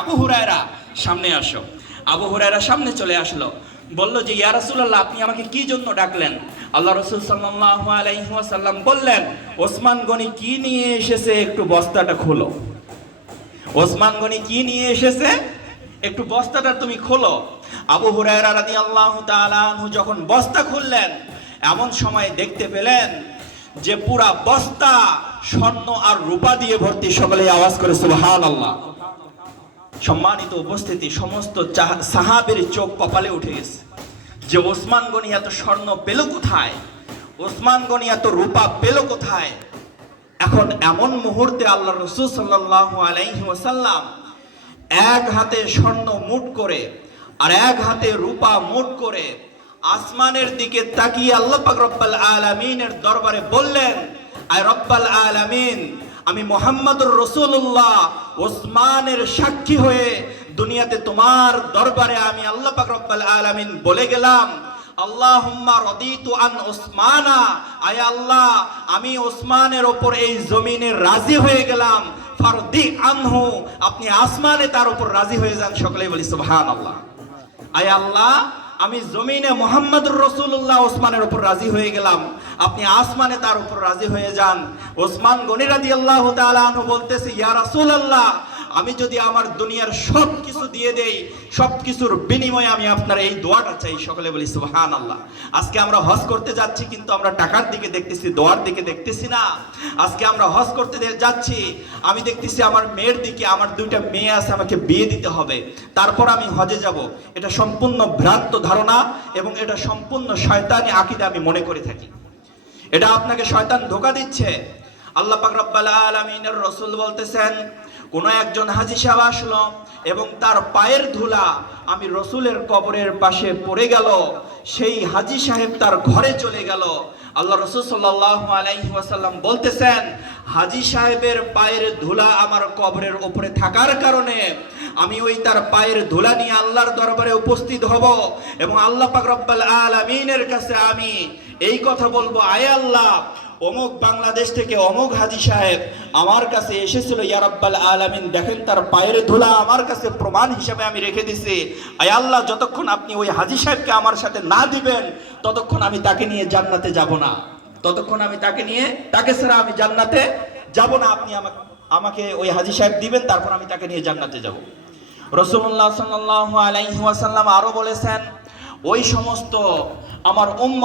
আবু হুরায়রা সামনে আসো। আবু হুরায়রা সামনে চলে আসলো, বলল যে ইয়া রাসূলুল্লাহ, আপনি আমাকে কি জন্য ডাকলেন? আল্লাহ রাসূল সাল্লাল্লাহু আলাইহি ওয়াসাল্লাম বললেন, ওসমান গনি কি নিয়ে এসেছে একটু বস্তাটা খোলো। ওসমান গনি কি নিয়ে এসেছে একটু বস্তাটা তুমি খোলো। আবু হুরায়রা রাদিয়াল্লাহু তাআলা আনহু যখন বস্তা খুললেন, এমন সময় দেখতে পেলেন যে পুরা বস্তা স্বর্ণ আর রূপা দিয়ে ভর্তি। সকলে আওয়াজ করে সুবহানাল্লাহ। সম্মানিত উপস্থিতি, সমস্ত সাহাবের চোখ কপালে উঠে গেছে যে ওসমান গনি এত স্বর্ণ পেল কোথায়, ওসমান গনি এত রূপা পেল কোথায়। এখন এমন মুহূর্তে আল্লাহ রাসূল সাল্লাল্লাহু আলাইহি ওয়াসাল্লাম এক হাতে স্বর্ণ মুঠ করে আর এক হাতে রূপা মুঠ করে আসমানের দিকে তাকিয়ে আল্লাহ পাক রব্বুল আলামিনের দরবারে বললেন, আয় রব্বুল আলামিন, আমি মুহাম্মদুর রাসূলুল্লাহ ওসমানের সাক্ষী হয়ে দুনিয়াতে তোমার দরবারে আমি আল্লাহ পাক রব্বুল আলামিন বলে গেলাম, আল্লাহুম্মা রাদিতু আন ওসমানা, আয় আল্লাহ, আমি ওসমানের উপর এই জমিনে রাজি হয়ে গেলাম, ফারদি আনহু, আপনি আসমানে তার উপর রাজি হয়ে যান। সকলেই বলি সুবহানাল্লাহ। আয় আল্লাহ, আমি জমিনে মুহাম্মদুর রাসূলুল্লাহ ওসমানের উপর রাজি হয়ে গেলাম, আপনি আসমানে তার উপর রাজি হয়ে যান। ওসমান গনি রাদিয়াল্লাহু তাআলা আনহু বলতেছে, ইয়া রাসূলুল্লাহ, আমি যদি আমার দুনিয়ার সব কিছু দিয়ে দেই, সব কিছুর বিনিময়ে আমি আপনার এই দোয়াটা চাই। সকলে বলি সুবহানাল্লাহ। আজকে আমরা হজ করতে যাচ্ছি, কিন্তু আমরা টাকার দিকে দেখতেছি, দোয়ার দিকে দেখতেছি না। আজকে আমরা হজ করতে যাচ্ছি, আমি দেখতেছি আমার মেয়ের দিকে, আমার দুইটা মেয়ে আছে, আমাকে বিয়ে দিতে হবে, তারপর আমি হজে যাব। এটা সম্পূর্ণ ভ্রান্ত ধারণা এবং এটা সম্পূর্ণ শয়তানি আকীদা আমি মনে করে থাকি। এটা আপনাকে শয়তান ধোঁকা দিচ্ছে। আল্লাহ পাক রব্বুল আলামিনের রাসূল বলতেছেন, কোন একজন হাজী সাহেব আসলো এবং তার পায়ের ধুলা আমি রসুলের কবরের পাশে পড়ে গেল। সেই হাজী সাহেব তার ঘরে চলে গেল। আল্লাহ রাসূল সাল্লাল্লাহু আলাইহি ওয়াসাল্লাম বলতেছেন, হাজী সাহেবের পায়ের ধুলা আমার কবরের উপরে থাকার কারণে আমি ওই তার পায়ের ধুলা নিয়ে আল্লাহর দরবারে উপস্থিত হব এবং আল্লাহ পাক রব্বুল আলামিনের কাছে আমি এই কথা বলবো, আয় আল্লাহ, অমুক বাংলাদেশ থেকে অমুক হাজী সাহেব আমার কাছে এসেছিল, ইয়া রাব্বাল আলামিন, দেখেন তার পায়ের ধুলা আমার কাছে প্রমাণ হিসেবে আমি রেখে দিছি। আয় আল্লাহ, যতক্ষণ আপনি ওই হাজী সাহেবকে আমার সাথে না দিবেন, ততক্ষণ আমি তাকে নিয়ে জান্নাতে যাব না, ততক্ষণ আমি তাকে ছাড়া আমি জান্নাতে যাব না। আপনি আমাকে ওই হাজী সাহেব দিবেন, তারপর আমি তাকে নিয়ে জান্নাতে যাব। রাসূলুল্লাহ সাল্লাল্লাহু আলাইহি ওয়াসাল্লাম আরো বলেছেন, ওই সমস্ত আমার উম্মত